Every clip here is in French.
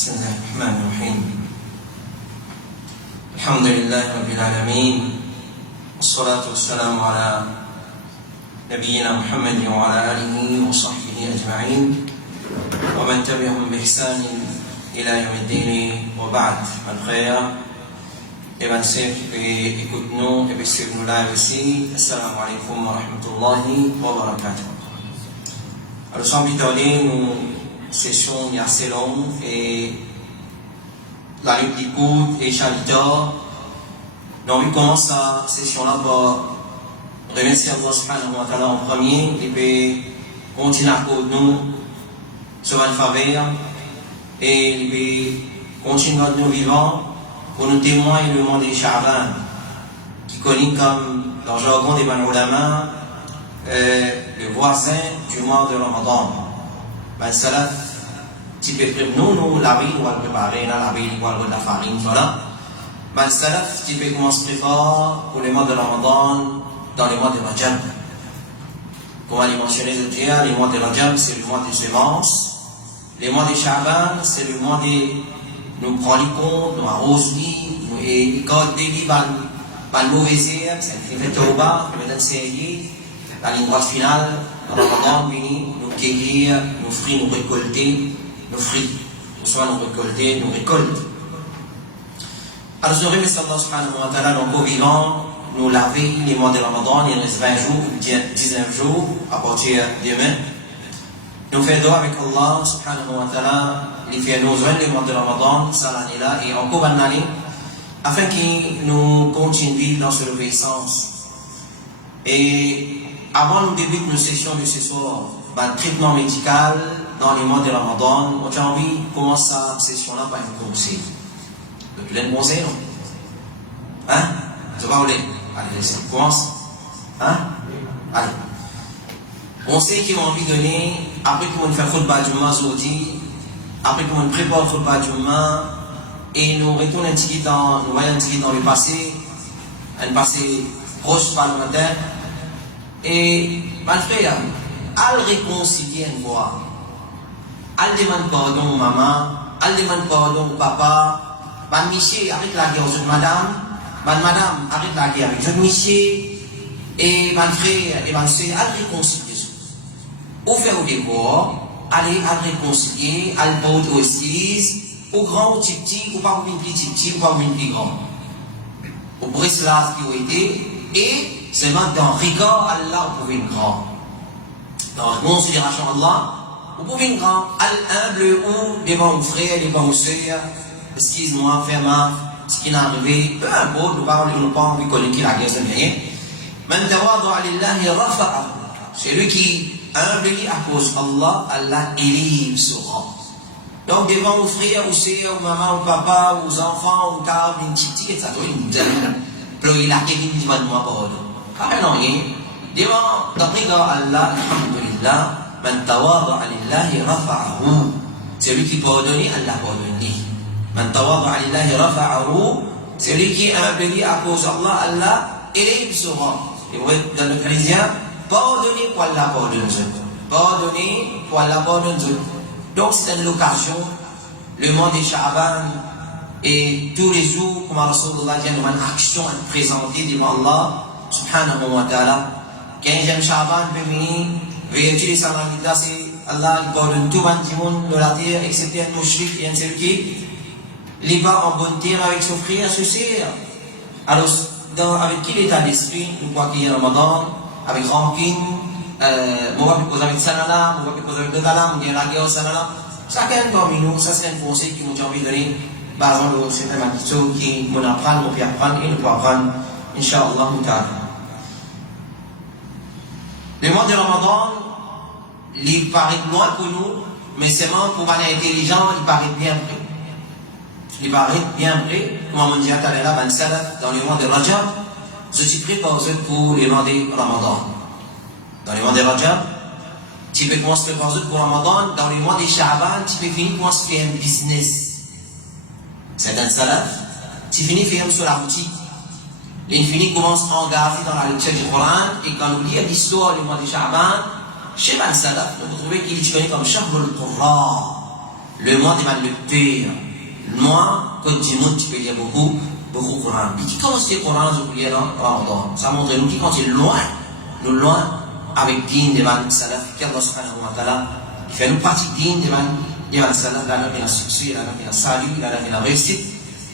بسم الله الرحمن الرحيم الحمد لله رب العالمين والصلاة والسلام على نبينا محمد وعلى آله وصحبه أجمعين ومن تبعهم بإحسان إلى يوم الدين وبعد الخير et bien ceux qui écoutent nous et puis suivent nous là aussi. Assalamu alaikum wa rahmatullahi wa barakatuh. Alors sans pitoyer, nous session assez longue et la lutte d'écoute et Chalita. Donc on commence la session là pour remercier Allah subhanahu wa ta'ala en premier et puis continuer à nous sur la faveur et puis continuer à nous vivants pour nous témoigner le monde des Sha'ban, qui connaît comme, dans le jargon des Banu Ulama, le voisin du mois de Ramadan. Ben, cela, tu peux préparer, nous, la vie, on va le préparer, la vie, on va le la farine, voilà. Ben, cela, tu peux commencer à préparer pour le mois de Ramadan, dans les mois de Rajab. Comme on l'a mentionné déjà, les mois de Rajab, c'est le mois des semences. Les mois des Sha'ban, c'est le mois des nous prenons les comptes, nous arrosons, nous quand débit par le mauvais air, c'est un fait au bas, nous mettons le série, la ligne droite finale, Ramadan, nous guérir, nous fruits, nous récolter, nos fruits, soit nous récolter, nous récolter. Alors, je remercie Allah subhanahu wa ta'ala, donc au vivant, nous laver les mois de Ramadan, il reste 20 jours, 19 jours, à partir de demain. Nous faisons avec Allah subhanahu wa ta'ala, il fait nos joints les mois de Ramadan, ça l'année-là, et encore une année, afin que nous continuions dans cette obéissance. Et avant le début de nos sessions de ce soir, le traitement médical dans les mois de Ramadan, j'ai envie de commencer cette session-là par un conseil. Vous voulez un conseil, non? Hein? Je vais vous aller. Allez, on commence. Hein? Allez. Conseil qu'ils m'ont envie de donner, après qu'on fait khutbah du aujourd'hui, après qu'on prépare khutbah du et nous retournons un petit dans, nous voyons un petit dans le passé, un passé proche parlementaire, et ma frère, elle réconcilier une voix, elle demande pardon maman, elle demande pardon au papa, ban monsieur avec la guerre avec madame, madame avec la guerre avec monsieur, et ma frère et ma soeur, elle réconcilie. Ou faire au devoir, aller à réconcilier, à le porter aux églises, au grand, au petit, ou pas au petit, ou pas au plus grand. Au brislas qui ont été, et seulement dans rigueur, Allah, vous pouvez une grand. Dans la considération d'Allah, vous pouvez une grand, humble ou devant vos frères, devant vos soeurs, excuse-moi, fais-moi, ce qui n'est arrivé, peu importe, nous parlons, nous pas envie de connaître la guerre, c'est rien. Man tawadu lillahi rafa'ahu. C'est lui qui humble à cause d'Allah, Allah élève ce rang. Donc devant vos frères, ou sœurs, ou maman, ou papa, ou enfants, ou car, une petite, ça doit être une ployer la kébine du moi pardon. Car non, rien. Devant, d'après Allah, alhamdulillah, man tawadu lillahi rafa'ahu. C'est lui qui pardonne, Allah pardonne. Man tawadu lillahi rafa'ahu. C'est lui qui humble à cause d'Allah, Allah élève ce rang. Et vous voyez, dans le chrétien, pardonnez pour Allah pardonne. Pardonnez pour Allah pardonne. Donc c'est une occasion, le mois de Sha'ban et tous les jours, comme Rasulullah dit, nous avons une action à présenter devant Allah subhanahu wa ta'ala. 15e Sha'ban peut venir, vérifier les salamitas, c'est Allah qui pardonne tout le monde de la terre, excepté un mouchrik et un seul qui il va en bonne terre avec son frère, son sœur. Alors, avec quel état d'esprit, nous croyons qu'il y a Ramadan, avec rancune, on va poser avec Sanala, on va poser avec Dodala, on va la guerre au Sanala. Chacun parmi nous, ça c'est un conseil qui nous a envie de donner. Par exemple, c'est un petit qui nous apprend, on peut apprendre et nous pouvons apprendre, Inch'Allah, ta'ala. Le mois de Ramadan, il paraît loin pour nous, mais seulement pour les intelligents, il paraît bien près. Il paraît bien près, comme on dit à Talera Ben Salaf, dans le mois de Rajab, je suis préparé pour le mois de Ramadan. Dans les mois de Rajab, tu peux commencer à faire pour Ramadan. Dans les mois de Sha'ban, tu peux finir par faire un business. C'est un salaf. Tu finis par faire sur la boutique. L'infini commence à engager dans la lecture du Coran. Et quand on lit l'histoire du mois de Sha'ban, chez un salaf, on peut trouver qu'il est connu comme Shahrul Qurra. le mois de le terre. Le mois, quand tu montes, tu peux lire beaucoup Coran. Et qui commence le Coran, je peux lire dans Ramadan. Ça montre nous qui quand il est loin, nous loin, avec digne devant Salaf, qu'Allah subhanahu wa ta'ala, il fait nous partie digne devant Salaf, là, il a succès, là, il a salut, là, il a réussite,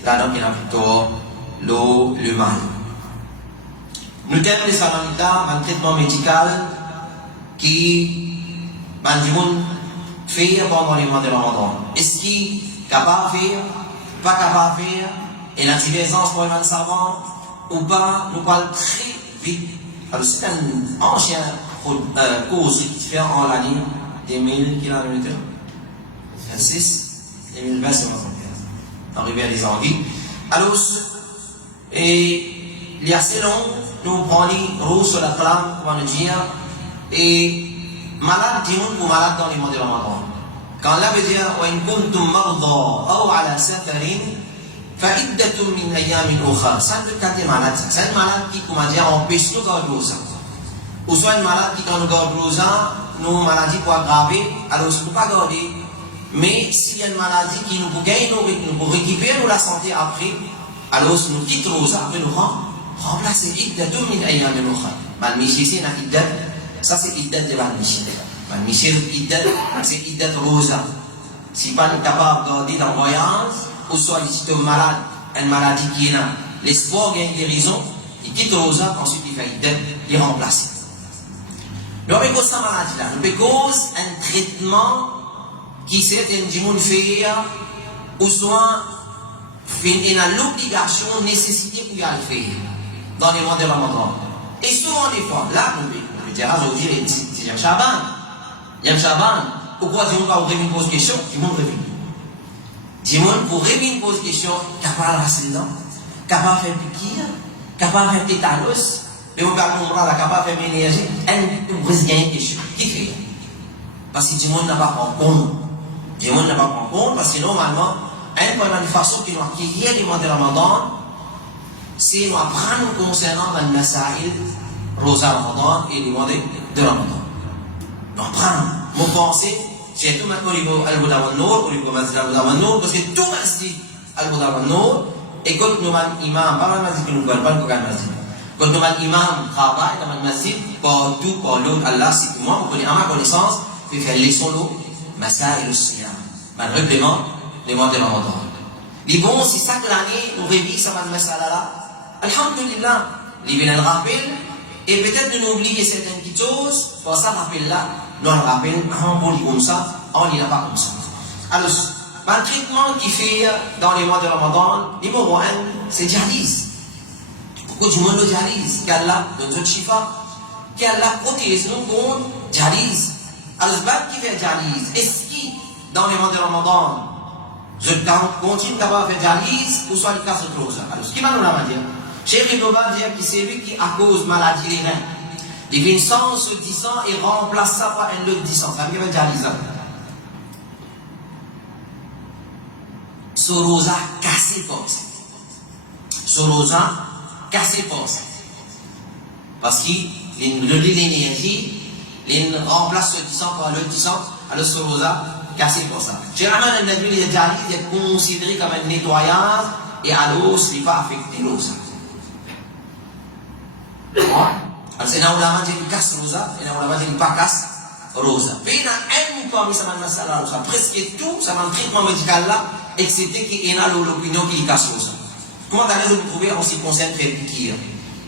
là, il a plutôt le mal. Nous avons les salamitas, un traitement médical qui, fait pendant les mois de Ramadan. Est-ce qu'il est capable de faire, pas capable de faire, et la divergence pour les savants, ou pas, nous parlons très vite. Alors, c'est un ancien cause qui fait en l'année 2000 km, 26, 2020, c'est 75. Arrivé à des anguilles. Alors, et il y a assez long, nous prenons rose sur la clame, comment le dire, et malade, dis-nous pour malade dans les mois de Ramadan. Quand Allah veut dire, وَإِن كُنْتُمْ مَرْضَى أَوْ عَلَى سَفَرٍ فَعِدَّةٌ مِنْ أَيَّامٍ أُخَرَ. Ça ne peut pas être malade, ça. C'est un malade qui, comment dire, empêche nous de garder rosa. Ou soit une malade qui, quand nous gardons rosa, nos maladies pour aggraver, alors on ne peut pas garder. Mais s'il y a une maladie qui nous gagne, nous pour récupérer nous la santé après, alors nous quittons rosa, après nous remplacer iddatun min ayyamin ukhra. Man michisi na iddat, ça c'est iddat de man michi. Man michi iddat, c'est iddat rosa. Si pas nous capable de garder dans le voyage, ou soit si tu es malade, une maladie qui est là, l'espoir gagne guérison, il quitte rosa, ensuite il fait iddat, il remplace. Nous avons cause cette maladie là, nous avons cause un traitement qui certains gens faire, ou soit il a l'obligation, nécessité pour y aller faire dans les mois de Ramadan. Et souvent des fois, là, nous dire aujourd'hui, c'est Yam Shaban. Yam Shaban, pourquoi dis-nous pas ouvrir une pause question? Dis-moi revient. Dis-moi pour revenir une pause question, capable de rester dedans, capable de faire piquir, capable de faire tétanos, mais on va comprendre, capable de faire énergie, elle vous gagner une question. Qui fait? Parce que dis-moi n'a pas en compte. Dis-moi n'a pas en compte, parce que normalement, une façon qui nous acquérir les mois de Ramadan, c'est nous apprendre concernant la Nasaïd, Rosa Ramadan et les mois de Ramadan. Nous apprendre, nous penser, c'est tout maintenant au niveau Al-Bouda Nour, au niveau Masjid Al-Bouda Nour, parce que tout Masjid Al-Bouda Nour, et quand nous avons imam, pas le Masjid que nous ne pas le Masjid. Quand nous avons imam, travail dans le Masjid, pour tout, pour l'autre, Allah, c'est que moi, vous connaissez à ma connaissance, je faire les solos, Masaïd al-Siyam, le règlement des mois de Ramadan. Les bons, c'est ça que l'année, nous révise ça va masala là. Alhamdulillah, les viennent le rappel, et peut-être de nous oublier certaines petites choses, pour ça, rappel là, nous on le rappelle, on bon comme ça, on n'y l'a pas comme ça. Alors, un traitement qui fait dans les mois de Ramadan, numéro 1, c'est dialyse. Pourquoi du monde le dialyse? Qu'Allah donne notre chifa, qu'Allah protège nous contre dialyse. Alors, qui fait dialyse, est-ce qu'il, dans les mois de Ramadan, je continue d'avoir fait dialyse ou soit les cas de close. Alors, ce qui m'a nous dire, Cheikh Ibn Baz dit que c'est lui qui, à cause de maladie des reins, il vient sans ce 10 ans et remplace ça par un autre 10 ans. Ça veut dire dialyse. Sorosa cassé pour ça. Sorosa cassé pour ça. Parce qu'il donne l'énergie, il remplace ce 10 ans par l'autre 10 ans, alors Sorosa cassé pour ça. Généralement, le dialyse est considéré comme un nettoyage et à l'eau, ce n'est pas affecté l'eau. Alors, c'est là où il casse rosa, et là où il pas casse rosa. Puis, il y a un parmi ça, presque tout, ça un traitement médical là, excepté qu'il y a l'opinion qui casse rosa. Comment allez-vous trouver en ce qui concerne faire piquer?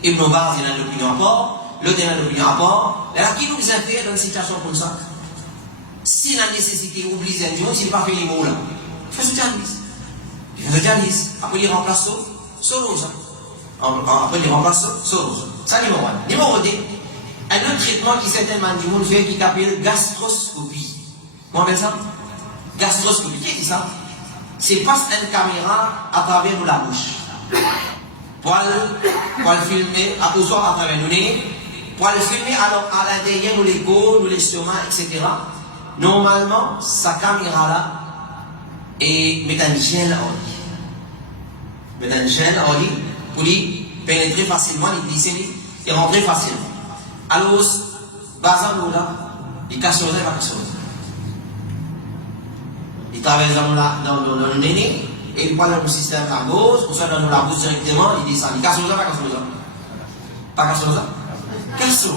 Ibn Baz, il a l'opinion à part, l'autre, il a l'opinion à part. Alors, qui nous intéresse dans une situation comme ça? Si la nécessité oblige un jour, s'il n'est pas fait les mots là, il fait ce dialyse. Il fait ce dialyse. Après, il remplace ce rosa. Après, il remplace ce rosa. Ça, numéro 1. Numéro 2, un autre traitement qui certainement du monde fait qui s'appelle gastroscopie. Comment on appelle ça? Gastroscopie. Qui dit ça? C'est passe une caméra à travers la bouche. Pour le filmer, à travers le nez, pour le filmer à l'intérieur, nous les côtes, nous l'estomac, etc. Normalement, sa caméra là, et met un gel en lui. Met un gel en lui pour lui pénétrer facilement, les glycémies, et rentrer facilement. Alors, basant là, il casse le nez, il va casser le nez. Il traverse dans le nez, et il prend le système à gauche, ou soit dans la bouche directement, il descend. Il casse le pas casse le pas casse le casse le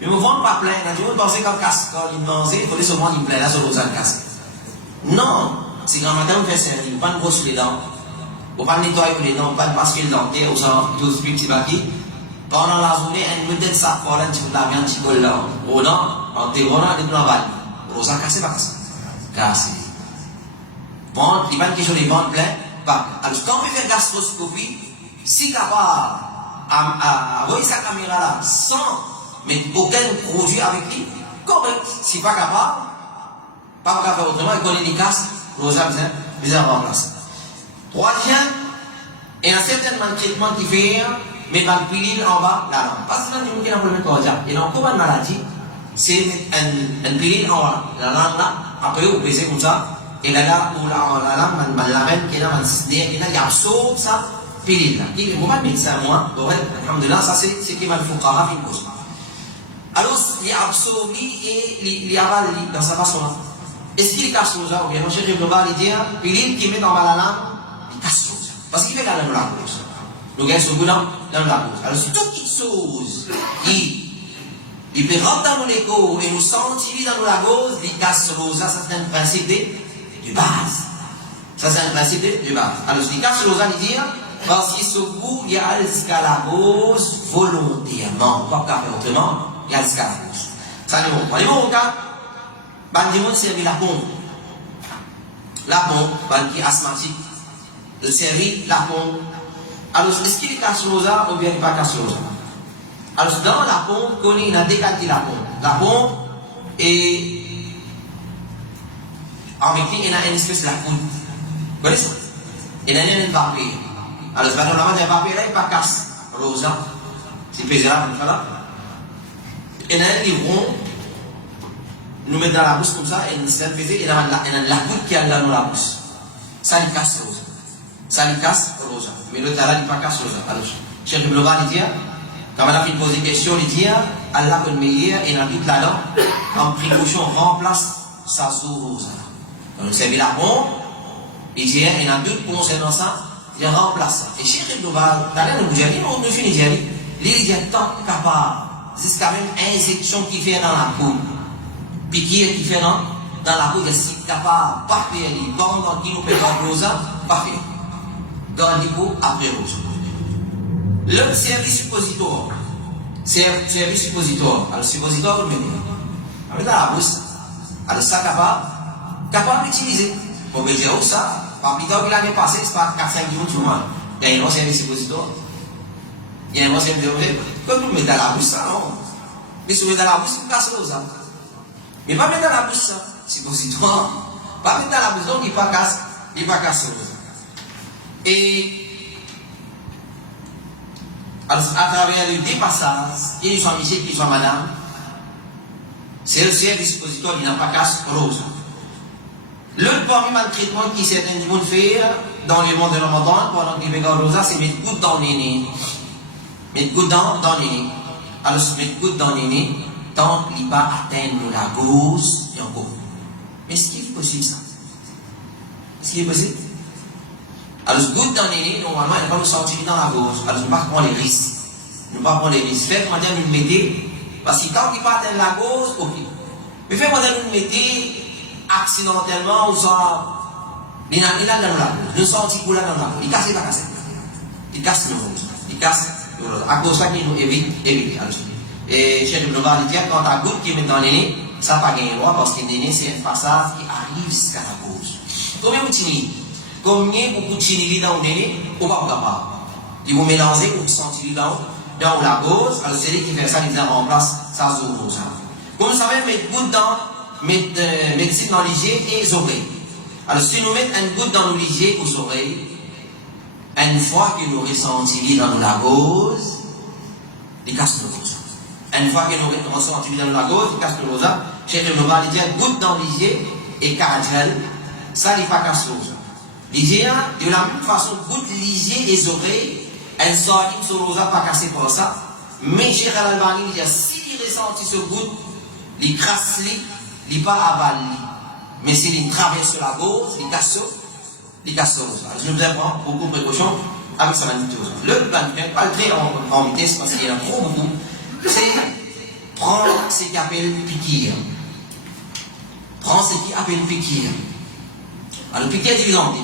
mais me vend pas plein, il dit, on pensait quand il mange, il faut se vendre il plein, là, sur le casse. Non, c'est quand madame fait servir, on pas de brosse les dents, on pas de nettoyer les dents, pas de masquer le dentaire, ou ça, tout ce petit baki. Pendant la journée, elle me dit ça, pour un petit peu de la viande, un petit peu là. Ou non, en terrorant, elle est dans la valle. Ou ça, cassé, pas cassé. Cassé. Bon, il va une question de vente plein. Alors, quand on fait une gastroscopie, si capable à voir sa caméra là, sans mettre aucun produit avec lui, correct. Si pas capable, pas capable faire autrement, il connaît les casses, vous avez besoin de remplacer. Troisième, et un certain traitement qui fait, mais dans le pilule en bas, la langue. Parce que dans le problème cardiaque, il y a encore une maladie, c'est un pilule en bas, la langue là, après vous pesez comme ça, et là, où la langue, la reine qui est là, il absorbe ça, pilule là. Il ne faut pas de médecin, moi, alhamdoulilah, ça c'est qui m'a le fouqara, il pose. Alors, il absorbe et il avale dans sa façon là. Est-ce qu'il casse l'eau, ou bien, mon cher Global, il dit, pilule qui met dans la langue, il casse l'eau. Parce qu'il fait la langue la cause. Nous gagnons ce goût dans la cause. Alors, c'est toute chose qui peut rentrer dans nos corps et nous sentir dans la cause, il casse l'eau. Ça, c'est un principe de base. Ça, c'est un principe de base. Alors, il casse l'eau, il dit, parce que ce goût, il y a l'escalabose volontairement. On ne peut pas faire autrement, il y a l'escalabose. Ça, c'est bon. Numéro 4, Bandimon servi la pompe. La pompe, qui est asthmatique. Le servir la pompe. Alors, est-ce qu'il est casse l'osa ou bien il n'est pas casse l'osa? Alors, dans la pompe, on a décanté la pompe. La pompe est. Avec lui, il y a une espèce de la poudre. Vous voyez ça? Il y a un papier. Alors, c'est pas normalement un papier là, il n'est pas casse l'osa. C'est pesé là, comme ça là. Il y a un livron. Nous mettons dans la bouche comme ça, et nous sommes pesés, et il y a la poudre qui est là dans la bouche. Ça, il casse l'osa. Ça lui casse l'osa. Mais le talent, il ne pas casse l'osa. Alors, Cheikh Ibn Omar, il dit, quand on a fait poser une question, il dit, Allah peut le meilleur, et dans toute la dent, en précaution, remplace sa l'osa. Donc, c'est la pompe, il dit, et dans tout concernant ça, il remplace ça. Et Cheikh Ibn Omar, talent, nous dit, nous finissons, il dit, tant capable, c'est quand même une injection qui fait dans la peau, piqûre qui fait dans la peau, c'est capable, pas faire, il pendant qu'il nous fait l'osa, pas faire. Dans l'hypo après rouge. Le service suppositoire. Service suppositoire. Alors, suppositoire, vous le mettez. Alors, dans la bouche. Alors, ça, capable d'utiliser. Pour me dire, ça, par plus tard que l'année passée, c'est pas 4-5 jours tout le monde. Il y a un service suppositoire. Il y a un service suppositoire. Comme vous mettez dans la bouche, ça, non. Mais si vous mettez dans la bouche, vous cassez ça. Mais pas mettre dans la bouche, ça. Suppositoire. Pas mettre dans la bouche, donc il ne pas casse ça. Et alors, à travers les deux passages, qu'il soit monsieur, qu'il soit madame, c'est le service suppositoire, il n'a pas casse rose. Le premier maltraitement qui certains vont faire dans le monde de Ramadan, pendant qu'il fait rosa, c'est mettre goutte dans le nez. Mettre goutte dans le nez. Alors, se mettre goutte dans le nez, tant qu'il va atteindre la gauche et encore. Est-ce qu'il est possible ça? Est-ce qu'il est possible? Alors, ce goutte dans le nez, normalement, elle va nous sortir dans la gauche. Alors, nous ne pas prendre les risques. Nous ne pas prendre les risques. Faites-moi dire, nous le mettez, parce que quand il part atteindre la gauche, ok. Mais faites-moi dire, nous le mettez accidentellement, ou soit, il a dans la gauche. Nous sortons pour là dans la gauche. Il casse, il va casser. Il casse le gauche. Il casse le gauche. À cause de ça, il nous évite. Et chez le global, il dit, quand la goutte qui met dans le nez, ça n'a pas gagné droit, parce que le nez, c'est un passage qui arrive jusqu'à la gauche. Combien vous tirez? Combien vous continuez dans le nez, ou pas capable. Il vous mélangez, vous sentez dans la gauche, alors c'est lui qui fait ça, il dit remplace ça sur vous. Comme vous savez, mettre goutte dans, médecine dans les yeux et les oreilles. Alors si nous mettons une goutte dans nos yeux et aux oreilles, une fois que nous ressentons dans la gauche, il casse le gauche. Une fois que nous ressentons dans la gauche, il casse le gauche. Chez nous, on va dire goutte dans les yeux et cardial, ça n'est pas casse le gauche. L'idée, de la même façon, goutte les yeux et les oreilles, elle sort sur rosa pas cassé pour ça. Mais chez Al-Albani, il dit, s'il ressentit ce goutte, il crasse, il pas avale. Mais s'il traverse la gauche, il casse. Je nous apprends beaucoup de précautions avec sa magnétose. Le pas le trait en vitesse parce qu'il y en a trop beaucoup. C'est prendre ce qui appelle piquir. Prends ce qui appelle piquir. Alors, piquir est divisé en deux.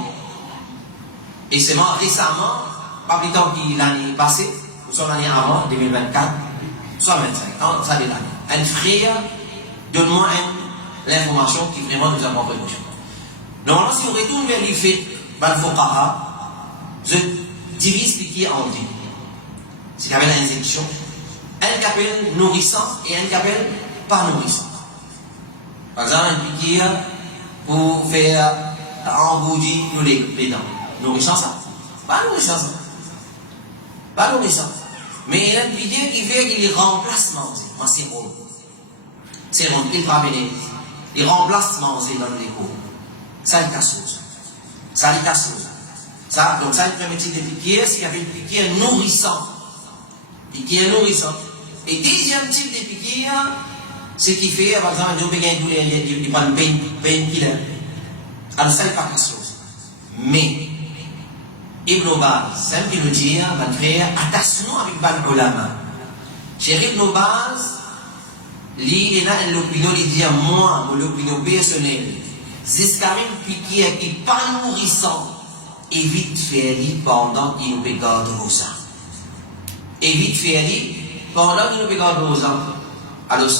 Et c'est moi récemment, pas plus tard que l'année passée, ou soit l'année avant, 2024, soit 25 ans, ça fait l'année. Un frère, donne-moi l'information qui vraiment nous apprend précaution. Normalement, si on retourne vers les faits, je divise piquer en deux. C'est qu'il y avait l'injection. Un qui appelle nourrissant et un qui appelle pas nourrissant. Par exemple, un piquer pour faire engourdir les dents. Nourrissant ça. Pas nourrissant ça. Pas nourrissant. Mais il y a un piquer qui fait qu'il remplace manger. C'est bon. C'est bon, il va venir. Il remplace manger dans le déco. Ça, il casse. Ça, il casse. Ça, donc ça, le premier type de piquer, c'est qu'il y avait une piquer nourrissant. Piquer nourrissant. Et deuxième type de piquer, c'est qui fait, par exemple, il prend une painkiller. Alors ça, il n'est pas casse. Mais, Ibn Baz, c'est un qui nous dit, mon frère, attention avec Bal Ulama. Chez Ibn Baz, il est là, l'opinion, il dit, moi, l'opinion personnelle, c'est quand même piquer qui n'est pas nourrissant. Évite de faire pendant qu'il nous regarde aux gens. Évite de faire pendant qu'il nous regarde aux gens. Alors,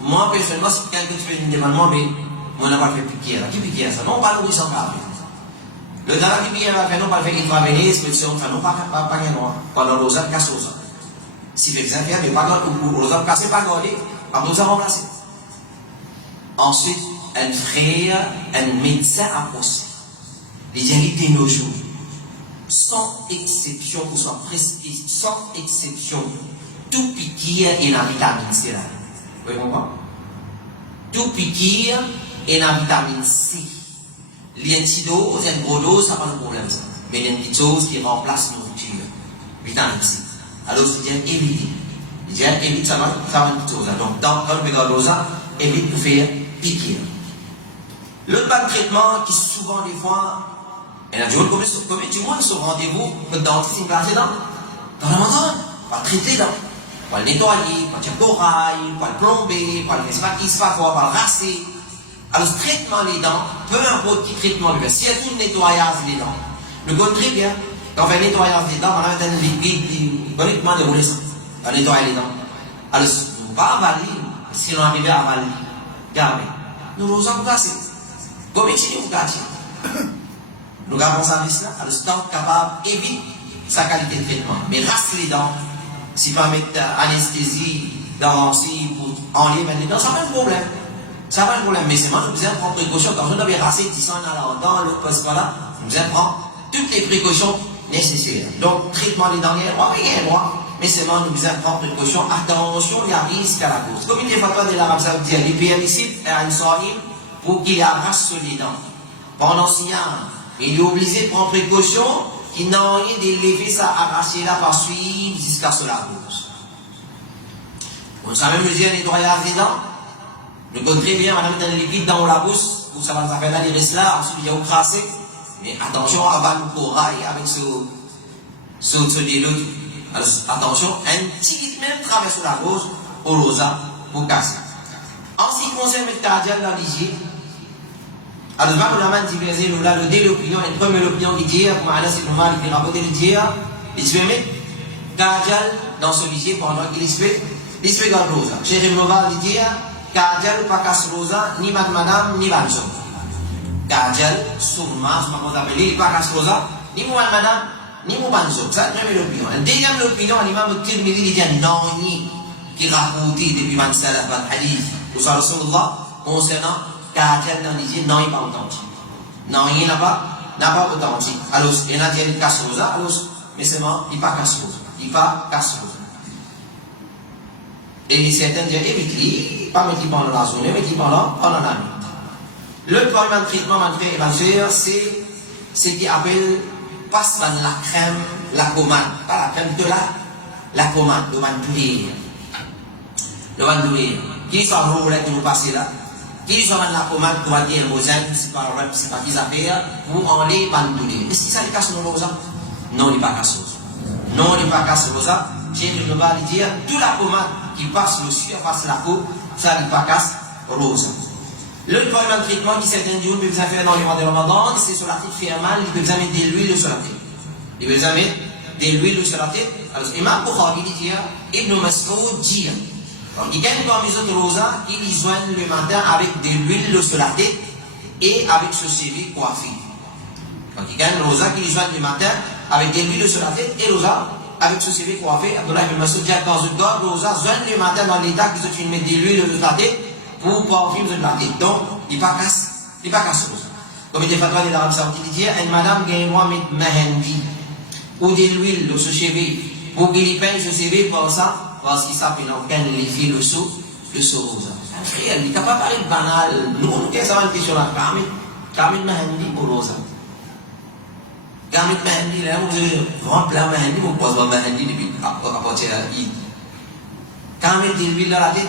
moi, personnellement, si quelqu'un fait une demande, moi, mais on n'a pas fait piquer. Qui piquer ça? Non, pas nourrissant, pas. Le dara qui piquer, non, pas fait intraveineuse, mais non, pas rien, non. Pendant aux gens, casse aux gens. Si fait ça, mais pas aux gens, casse pas garder, pas aux gens remplacer. Ensuite, un frère, un médecin a posé. Les vérités de nos jours, sans exception, ou soit presque sans exception, tout piquir est la vitamine C. Vous voyez comment? Tout piquir est la vitamine C. L'antidose, une gros dose, ça n'a pas de problème. Mais l'antidose qui remplace nourriture, vitamine C. Alors, c'est-à-dire éviter. C'est-à-dire éviter ça va une chose. Donc, dans le pégadose, évite de faire piquer. Le bas de traitement qui souvent des fois, et là, combien du monde sur rendez-vous, le dentiste, il va dans la montagne, pas traiter là, pas le nettoyer, pas le corail, pas le plomber, pas le quoi, pas le rasser. Alors, ce traitement des dents, peu importe qui traitement, s'il y a tout le nettoyage des dents, le goût très bien, quand on fait le nettoyage des dents, on a un liquide, honnêtement, dérouler ça, on nettoie les dents. Alors, nous ne pas avaler, si on arrive à avaler, gardez, nous nous en placer. Comment est-il vous gâcher? Nous avons ça là, alors c'est capable d'éviter sa qualité de traitement. Mais rase les dents, si pas mettre anesthésie dans pour enlever les dents, ça n'a pas de problème. Ça n'a pas de problème. Mais c'est moi, nous devons prendre précaution. Quand on doit raser 10 ans dans la dent, l'autre passe par là, nous devons prendre toutes les précautions nécessaires. Donc, traitement des dents, il y a droit, mais c'est moi, nous devons prendre précaution. Attention, il y a risque à la cause. Comme il y a des fatwas de l'Arabie Saoudite, les périmicides et un soin pour qu'il arrache les dents. Pendant 6 ans, il est obligé de prendre précaution qu'il n'a rien d'élever ça, arracher là, par suivre jusqu'à ce la cause. On sait même le dire nettoyage des dents. Le code très bien, on va mettre un liquide dans la bouche, pour ça va faire là, les restes là, ensuite il y a au crassé. Mais attention, avant le corail avec ce délo. Alors attention, un petit même traverse la gauche, au rosa, pour casser. En ce qui concerne le cardiaque dans l'hygiène, alors, nous avons diversé, nous avons donné l'opinion, une première opinion qui dit, comme Anas ibn Malik qui rapporte le dire, il se met Kajal dans ce lycée pendant qu'il se fait dans Rosa. Cheikh Ibn Baz dit, Kajal pas casse Rosa, ni madame, ni banjo. Kajal, sourma, ce qu'on appelle, il pas casse Rosa, ni madame, ni banjo. Ça, c'est la première opinion. La deuxième opinion, l'imam Tirmidhi dit, non, qui rapporte depuis 27 hadith, ou ça, Rasulullah, concernant Kajal dans l'hygiène, non, il n'est pas authentique. Non, il n'a pas authentique. Alors, il y a des casse rosa, alors, mais c'est moi, il n'est pas casse rosa. Il n'est pas casse rosa. Et certains disent, évite-lui, pas mettre pendant la journée, mais pendant la nuit. Le premier traitement, c'est ce qu'il appelle, passe la crème, la commande. Pas la crème de la commande, le van douille. Le van douille. Qui soit roulé qui nous passe là? Qui soit la pommade pour dire aux gens, c'est pas qu'ils affaires, pour enlever bandouler. Est-ce que ça les casse nos rosa? Non, il n'est pas casse rosa. Non, il n'est pas casse rosa. J'ai de nouveau à dire, toute la pommade qui passe le surface de la peau, ça n'est pas casse rosa. Le premier traitement qui certains jours peuvent faire dans les mois de Ramadan, c'est sur la tête fait mal, ils peuvent mettre de l'huile sur la tête. Ils peuvent mettre de l'huile sur la tête. Alors, Imam Bukhari dit, Ibn Mas'ud dit, il gagne parmi les autres rosas, il y joignent le matin avec de l'huile sur la tête et avec ce CV coiffé. Donc il gagne le rosa qui y joignent le matin avec de l'huile sur la tête et rosa avec ce CV coiffé. Abdullah ibn Mas'ud dit dans une garde, rosa joignent le matin dans l'état qu'ils ont filmé de l'huile sur la tête pour coiffer sur la tête. Donc il n'est pas casse rosa. Comme il dit Fatwa de l'Arabie Saoudite, il dit une madame gagne moi mettre mahendi ou de l'huile sur ce CV pour qu'il peigne ce CV pour ça. Parce qu'il s'appelle aucun les filles le saut rosa. Frère, il n'est pas parler de banal. Nous, on a ça une question là. Kamit Mahandi pour rosa. Kamit Mahandi, là, vous remplir Mahandi, vous posez Mahandi depuis à partir d'Id. Kamit de l'huile dans la tête.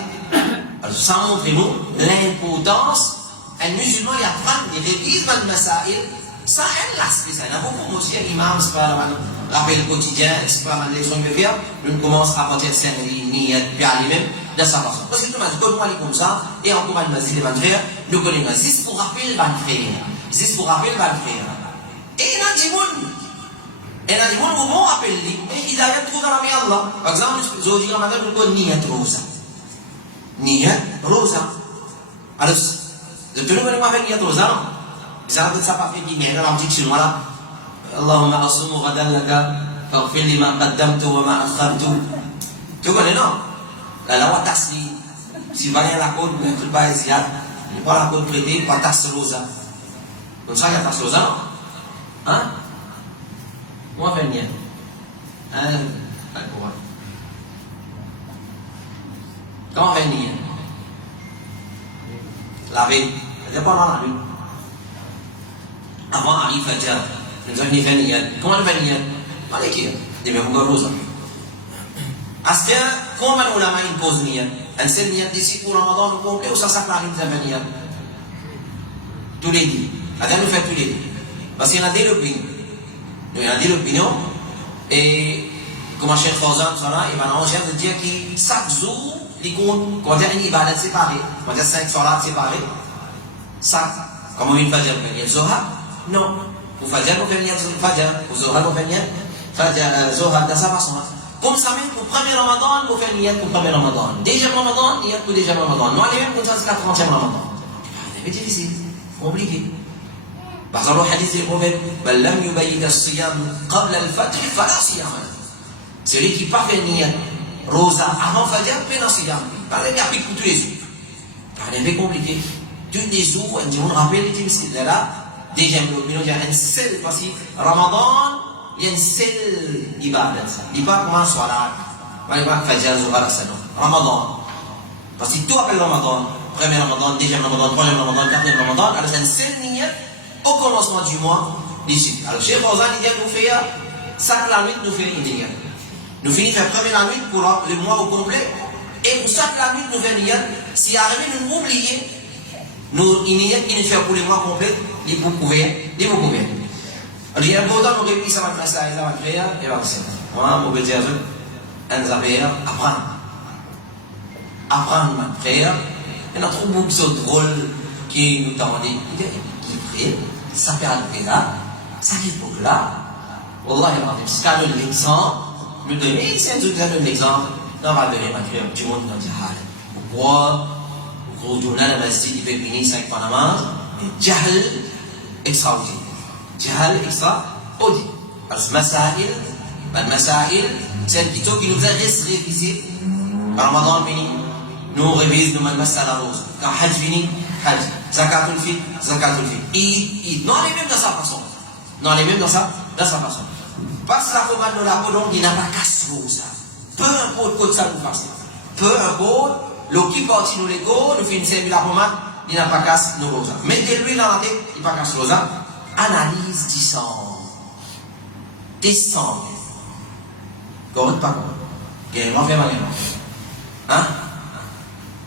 Alors, ça montre nous l'importance. Un musulman, il apprend, il révise le masail. Ça aide l'aspect, ça. Il y a beaucoup aussi, l'imam, c'est pas le rappel quotidien, c'est pas la leçon que faire. Nous commence à partir de 5 lignes, puis à lui-même, de sa façon. Parce que tout le monde, comme moi, il est comme ça, et encore mal, il est frère, nous connaissons, juste pour rappeler le frère. Juste pour rappeler le frère. Et il y a des gens, vous vont rappeler, et il a rien trouvé dans la mer Allah. Par exemple, je dis, madame, nous connaissons Niyat Rosa. Niyat Rosa. Alors, je te le connais pas avec Niyat Rosa, non? Ça veut pas faire du bien, on dit chez moi là. Allahumma asumu ghadan laka faghfir li ma qaddamtu wa ma akhartu. Tu connais non? La wa tasli. Si va rien la côte, mais tu vas essayer. Il va la côte prêter, pas tas rosa. Donc ça, il y a tas rosa non? Hein? Moi, je fais bien. Hein? D'accord. Comment faire bien? Laver. C'est pas là, lui. Avant arrive Fajr, nous avons fait Niyat. Comment on fait Niyat? On est qui? Des mêmes gars Astia, comment on a impose Niyat? Un seul Niyat d'ici pour Ramadan complet ou ça s'appelle une Niyat? Tous les dix. Attends, nous faisons tous les dix. Parce qu'il y en a des opinions. Il y en a des opinions. Et comme Cheikh Fawzan, il va en de dire que chaque jour, les comptes, quand il y a une ibadat séparée, quand il y a 5 salats séparés, ça, comme on vient de faire Niyat Zohar, non. Pour Fajr, vous faites Niyat Fajr. Pour Zohar, vous faites Niyat Zohar de sa façon. Comme ça, même pour premier Ramadan, vous faites Niyat pour premier Ramadan. Deuxième Ramadan, Niyat pour deuxième Ramadan. Non, les mêmes comme ça, c'est 40e Ramadan. C'est difficile, compliqué. Par exemple, le hadith du prophète, lam yubayyid as-siyam qabla al-fajr fala siyam. Celui qui pas fait Niyat Rosa avant Fajr, fait dans Siyam. Par exemple, il y a plus pour tous les jours. C'est un peu compliqué. Tous les jours, on rappelle les difficiles. Là, deuxième opinion, il y a un seul, parce que Ramadan, il y a une seule ibadat. Il n'y a pas comment Salat, il n'y a pas Fajr, Zohar, Asano. Ramadan. Parce que tout appelle Ramadan. Premier Ramadan, deuxième Ramadan, troisième Ramadan, quatrième Ramadan. Alors c'est une seule ligne au commencement du mois d'ici. Alors Cheikh Fawzan, il dit nous fait chaque la nuit, nous fait une ligne. Nous finissons la première nuit pour le mois au complet. Et pour chaque la nuit, nous faisons une ligne. Si arrivé, nous oublions, nous, une ligne qui nous fait pour le mois complet. Il vous pouvez. Alors, il y a beaucoup de temps, nous réunissons à ma place, à ma prière, et là, c'est moi, je vais dire, un affaire, apprendre ma prière. Il y a trop beaucoup de drôles qui nous demandent, qui prie, ça fait un peu là, ça fait pour là. Wallah, c'est qu'à donner l'exemple, nous donner, c'est un truc à donner l'exemple, on va donner ma prière, du monde dans le jahal. Pourquoi? Au gros journal, la masjid, il fait venir 5 Panama, mais jahal, extraordinaire. Jahal extraordinaire. Al-Masail, c'est un petit qui nous a révisé. Ramadan fini, nous révisons nous Al-Masala Rose. Quand Hajj fini, Hajj. Zakatul Fitr. Eid. Non, les mêmes dans sa façon. Parce que la commande de la colombe, il n'a pas casse ça. Peu importe quoi ça nous fasse. Peu importe, l'eau qui porte nous les go, nous finissons la commande, il n'a pas casse nos roses. Mettez-lui dans la tête, il n'a pas casse rosa. Analyse du sang. Descend. Correct pas correct. Quel est fait. Hein?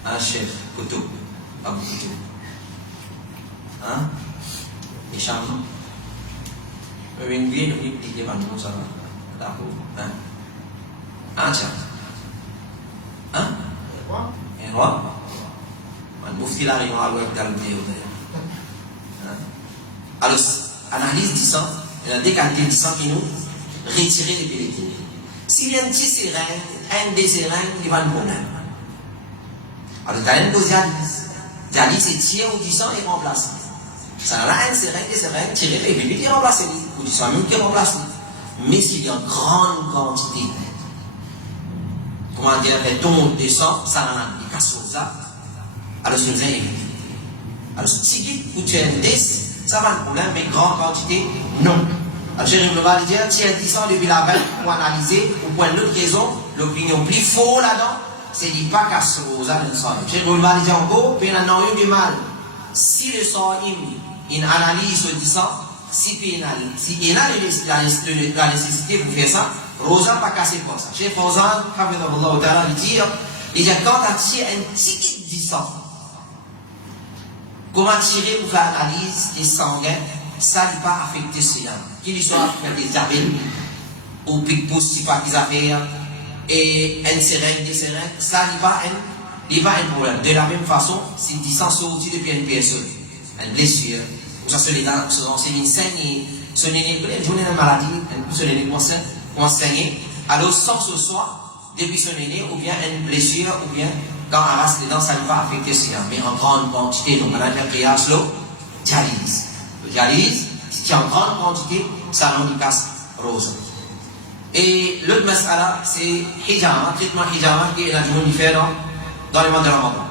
Un chef, couteau. Pas couteau. Hein? Les chambres. Mais une vie, il est pas nous, ça va. D'accord. Hein? Hein, tiens. Hein? Et roi? On moufti la réunion à l'ouest dans le déo d'ailleurs. Alors, analyse dit ça, il y a des qualités dit ça qui nous retirent les pélétés. S'il y a un petit sérène, un des sérènes, il va un problème. Alors, il y a une pause dialyse. Dialyse, c'est tirer ou 10 ans et remplacer. Ça n'a rien de sérène, des sérènes, tirer les pélétés et remplacer. Ou 10 ans même qui remplacer. Mais s'il y a une grande quantité, comment dire, les tons de sang, ça n'a rien de casse aux arbres. Alors, c'est une évité. Alors, si tu as un test, ça va le problème, mais grande quantité, non. Alors, Jérémy va dire, tiens 10 ans depuis la veille pour analyser, ou pour une autre raison, l'opinion plus faux là-dedans, c'est qu'il n'y a pas qu'à se poser le sang. Jérémy va dire encore, puis il y a eu du mal. Si le sang, il analyse ce 10 ans, si il y a la nécessité pour faire ça, Rosa pas cassé pour ça. Chez Fawzan, il dit, quand tu as un petit 10 ans, comment tirer pour faire l'analyse des sanguins, ça n'est pas affecté cela. Qu'il soit faire des appels, ou pic-pouce, si pas qu'ils affaires, et un seringue, des seringues, ça n'est pas un problème. De la même façon, si 10 ans sorti depuis une PSE, une blessure, ou ça se les dents, c'est une saignée, ce n'est une maladie, ce n'est pas saigner, alors sans ce soit, depuis ce néné, ou bien une blessure, ou bien quand on rase les dents, ça ne va affecter cela, mais en grande quantité. Donc, on a fait prière slow, dialyse. Le dialyse, si en grande quantité, ça nous casse rose. Et l'autre masala, c'est hijama, traitement hijama, qui est la journée différente dans le mois de Ramadan.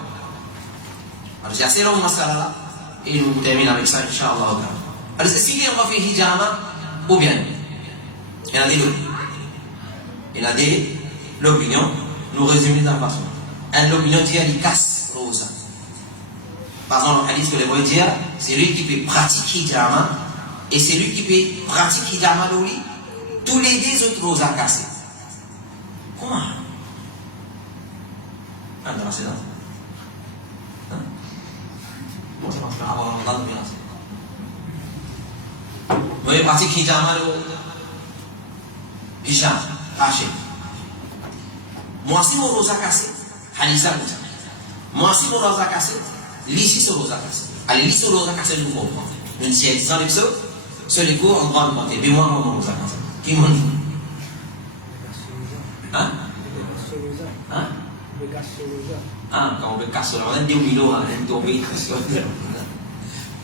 Alors, c'est assez long, masala là, et nous terminons avec ça, Inch'Allah. Alors, c'est si on va faire hijama, ou bien, il y en a des deux. Il y en a des, l'opinion, nous résumons dans la façon. L'opinion dit qu'il casse rosa. Par exemple, le hadith que les voyez dire, c'est lui qui peut pratiquer hijama, et c'est lui qui peut pratiquer hijama de lui, tous les deux autres rosas cassés. Comment? Ah, dans la séance. Bon, je pense que avant on va le faire. Vous voyez, pratiquer hijama de hijama, caché. Moi, si mon rosa cassé, Halissa comme ça. Moi, si mon rosa cassé, l'ici sur rosa cassé. Allez, l'ici sur rosa cassé, nous comprenons. Nous ne sommes pas sans sur les cours, on doit demander. Mais moi, mon rosa cassé. Qui m'en dit? Hein? Hein? Ah, quand on veut casser, on a dit au milieu, on a tombé.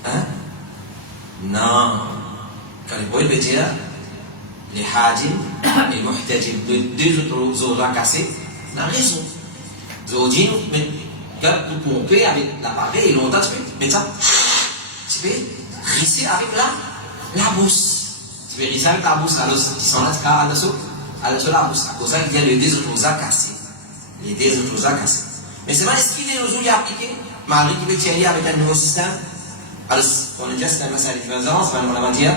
Hein? Non. Quand les boys veulent dire, les hajim, les muhtajim, les deux autres rosa cassés, on a raison. Aujourd'hui, quand vous pompez avec l'appareil, longtemps, tu peux ça, tu peux risser avec la bouche. Tu peux risser avec la bouche, alors ils sont là, à la bouche. À cause qu'il y a les deux autres rosas cassés. Les deux autres rosas cassés. Mais c'est vrai, est-ce qu'il est aujourd'hui appliqué, malgré qu'il peut tirer avec un nouveau système? Alors, on a déjà c'est un message de différence, on va dire,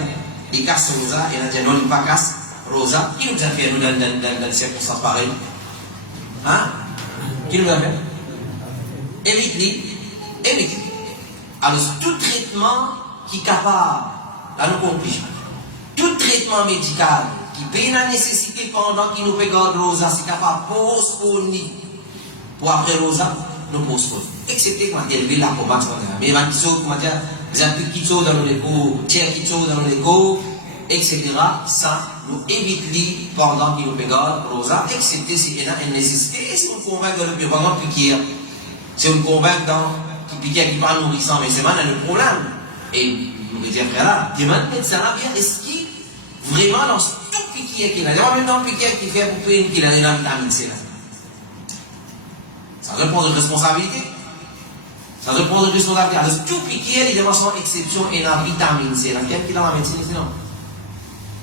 il casse rosa, et on a dit non, il ne pas casse rosa. Qui nous a fait, nous, dans des circonstances pareilles? Hein? Qui nous a fait? Évite-les. Alors, tout traitement qui est capable, là nous compris, tout traitement médical qui paye la nécessité pendant qu'il nous paye rosa, c'est capable de postponer pour après rosa, nous postpone. Excepté quand il y a la combat, mais il y a des choses, comment dire, des petits dans les cours, tiers qui dans les cours, etc. Ça, nous évite-les pendant qu'il nous paye rosa, excepté s'il y a une nécessité, et si on convainc de le plus pendant piquer. Si on convainc dans qui piquer qui parle nourrissant, mais c'est maintenant le problème. Et nous dire frère là, demande médecin là bien, est-ce qu'il vraiment dans tout piquet qu'il a, même dans le piquet qu'il fait pour payer qu'il a la vitamine C là. Ça répond de responsabilité. Ça répond de responsabilité. Alors tout piquet, les gens sont exception et la vitamine C là. Quel qui est dans la médecine ici non?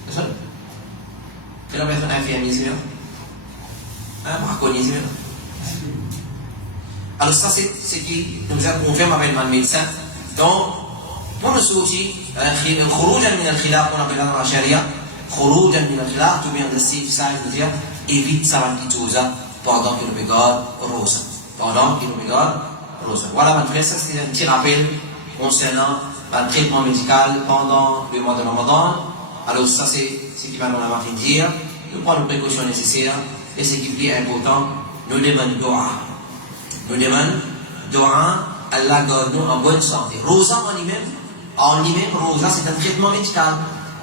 C'est ça? Quelle personne infirmière ici non? Braconnier ici non? Alors ça c'est ce qui nous a confirmé avec le médecin. Donc, pour le souci, خروجا من الخلاف qu'on appelle dans la charia, خروجا من الخلاف, tout bien de safe side, de dire, évite ça la chose pendant qu'il nous regarde rosa. Pendant qu'il nous regarde rosa. Voilà, ma frère, ça c'est un petit rappel concernant le traitement médical pendant le mois de Ramadan. Alors ça c'est ce qui va nous avoir fait dire. Nous prenons les précautions nécessaires et ce qui est important, nous demandons doa. Nous demandons doa, Allah garde nous en bonne santé. Rosa en lui-même, Rosa c'est un traitement médical.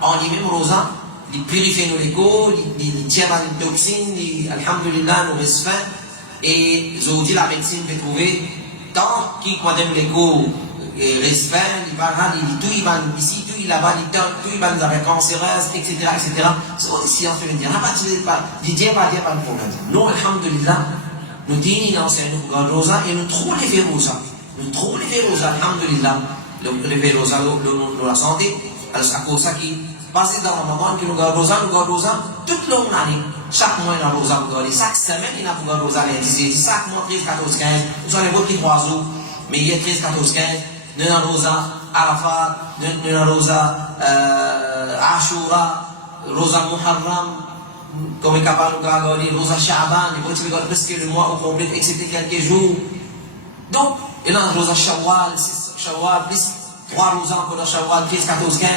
En lui-même, Rosa, il purifie nos échos, il tire les toxines, alhamdulillah, nous restons. Et je vous dis, la médecine peut trouver tant qu'il condamne l'écho, respect, il va tout, il va ici, tout, il là-bas, tout, il va nous avoir cancéreuse, etc., etc. C'est aussi science veut dire, il dit pas de problème. Nous, alhamdulillah, nous disons, il enseigne nous pour Rosa et nous trouvons les faits Rosa. Nous trouvons les faits Rosa, alhamdulillah, les faits Rosa, nous la santé. Alors, c'est à cause de ça qui passe dans le moment que nous gardons Rosa, toute l'année. Chaque mois, il y a un Rosa pour garder. Chaque semaine, il y a un Rosa à l'indice. Chaque mois, 13, 14, 15. Nous sommes les beaux petits oiseaux. Mais il y a 13, 14, 15. Nous avons un Rosa Arafat. Nous avons un Rosa Ashura. Rosa Muharram. Comme il est capable de garder. Rosa Sha'ban. Il faut que presque le mois au complet, excepté quelques jours. Donc, il y a un Rosa Shawwal. Shawwal, plus 3 Rosas encore dans Shawwal, 13, 14, 15.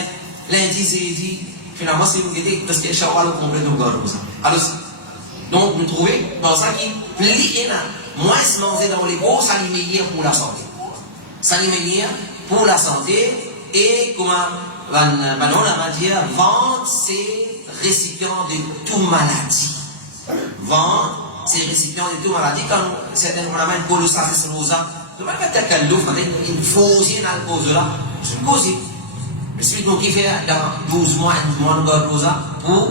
Lundi, jeudi. Finalement, c'est vous qui dites, parce que Shawwal au complet, nous gardons ça. Alors, donc, nous trouvons dans ça qui plie moins manger dans les gros, ça lui meilleur pour la santé. Ça lui meilleur pour la santé et comment on va dire, vendre ces récipients de toute maladie. Vendre ces récipients de toute maladie. Quand certains on amène pour le sacis rosa, je ne vais pas dire qu'elle l'offre, il faut aussi dans le cause là. Je me cause. Mais celui qui fait dans 12 mois, nous gardons rosa pour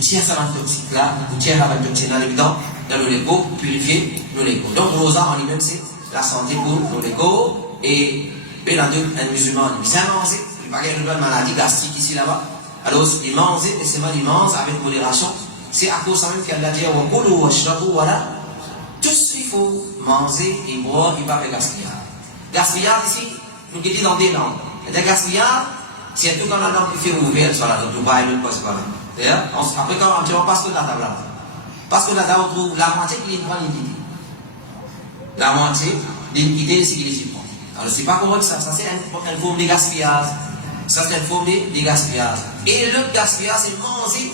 tirer ça dans le toxique là, pour tirer la toxique dans l'évident, dans le Lego, pour purifier nos Lego. Donc, Rosa en lui-même, c'est la santé pour nos Lego. Et un musulman, il vient manger, il va gagner une maladie gastrique ici là-bas. Alors, il mange, mais c'est mal, il mange avec modération. C'est à cause même qu'elle a dit, voilà, tout ce qu'il faut manger et boire, il va faire gaspillage. Gaspillage ici, nous qui dit dans des langues. Le gaspillage, c'est tout quand la langue qui fait ouvert, soit là, dans Dubaï, le poste, voilà. D'ailleurs, après quand on passe que la table là. Parce que là, on trouve la moitié qui est prend l'idée. La moitié, l'idée, c'est qu'il est supprend. Alors, c'est pas correct ça. Ça, c'est une forme de gaspillage. Ça, c'est une forme de gaspillage. Et le gaspillage, c'est manger.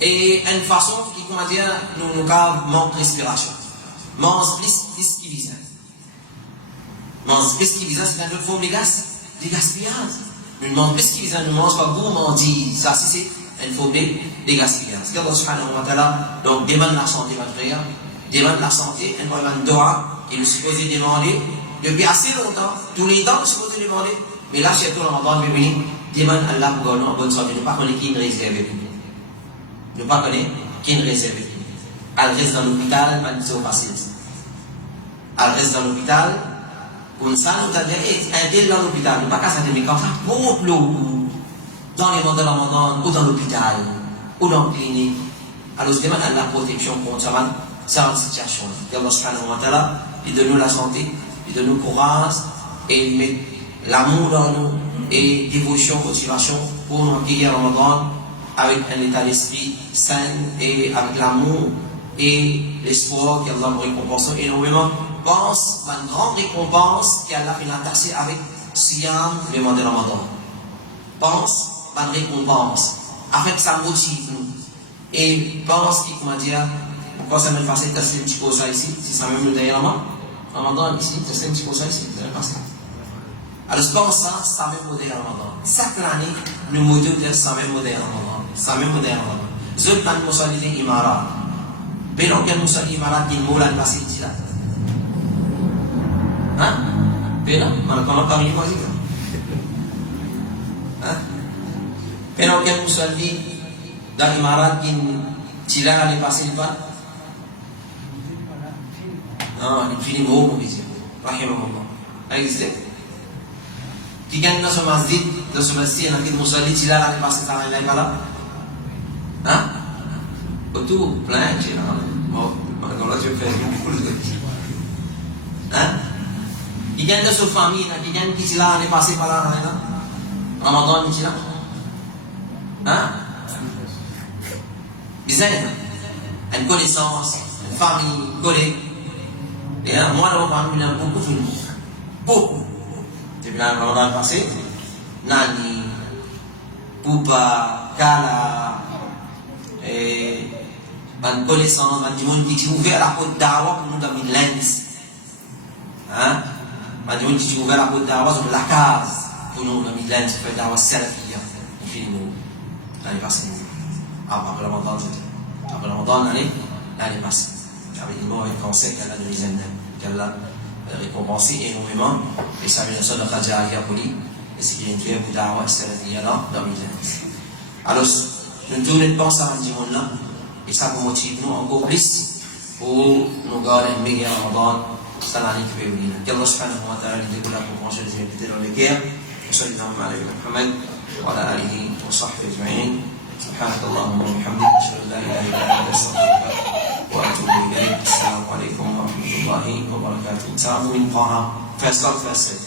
Et une façon qui, comment dire, nous manque de respiration. Mange plus qui vise. Mange plus qui vise, c'est une autre forme de gaspillage. Nous ne mangeons plus ce qui vise, nous ne mangeons pas gourmandise. Ça, c'est une forme de gaspillage. Allah subhanahu wa ta'ala, donc, demande la santé, votre frère. Demande la santé, un problème de doigt, il est supposé demander, depuis assez longtemps, tous les temps, il est supposé demander, mais là, chez tout le Ramadan, demande à Allah pour nous en bonne santé. Nous ne pas connaître qui est réservé pour nous. Nous ne pas connaître qui est réservé pour nous. Elle reste dans l'hôpital, elle va nous dire au passé. Elle reste dans l'hôpital, comme ça, nous avons dit, elle est dans l'hôpital. Nous ne pas qu'à s'attendre, mais quand ça pour l'eau, dans les mondes de Ramadan, ou dans l'hôpital, ou dans la clinique, alors je demande à la protection contre cette situation. Allah subhanahu wa ta'ala, il donne nous la santé, il donne nous courage, et il met l'amour dans nous, et dévotion, motivation, pour nous accueillir Ramadan, avec un état d'esprit sain, et avec l'amour, et l'espoir qu'Allah nous récompense énormément. Pense à une grande récompense qu'Allah fait tasser avec Siyam, le mois de Ramadan. Pense à une récompense, afin que ça motive nous. Et pense qu'il, comment dire, pourquoi ça me fait passer tester un petit peu ça ici, si ça me nous d'ailleurs Ramadan ici, tester un petit peu ça ici, vous allez passer. Alors je pense ça, ça me modèle Ramadan. Chaque année, nous modèle de ça me modèle Ramadan. Ça me modèle Ramadan. Je vais prendre mon solide Imara. Mais donc, il y a mon solide Imara qui est mot là, passé ici là. Hein? Mais là, on a parlé moi ici. Hein? Mais donc, il y a mon solide dans l'Imarat qui là, l'année passée, il va. Non, il finit mot, mon vision. Rahimahullah. Ça existe. Qui gagne dans ce masjid, il y a un Moussali, il a l'année passée, ça n'est pas là. Hein? Autour, plein, il y a là, je fais beaucoup de choses. Hein? Qui gagne dans sa famille, qui gagne qui est là, l'année passée, par là, Ramadan, il est là. Hein? Bizarre, une connaissance, une famille, une collègue. Et moi, là, on parle beaucoup de monde. Beaucoup. Depuis le Ramadan passé, Nani, Poupa, Kala, et ban connaissance, ban du monde qui ouvert la porte d'Awa pour nous dans une lens. Hein? Ban du monde qui ouvert la porte d'Awa sur la case pour nous dans une lens, pour faire d'Awa selfie. On finit nous l'année passée. Après le Ramadan, l'année passée. Avec une mauvaise conseil qu'elle a donné qu'elle a récompensé énormément. Et ça vient de ça de Khadja Al-Yapoli. Et c'est qu'il y a une tuée pour d'Awa selfie dans une lens. Alors, nous tournons de penser à ce monde-là. Et ça vous motive nous encore plus pour nous garder un meilleur Ramadan dans l'année qui va venir. Qu'Allah subhanahu wa ta'ala nous découle la compréhension des invités dans le cœur. وصلى الله على محمد وعلى اله وصحبه اجمعين سبحانك اللهم وبحمدك اشهد ان لا اله الا انت استغفرك واتوب اليك السلام عليكم ورحمه الله وبركاته. سلام من طه فيصل فاسد.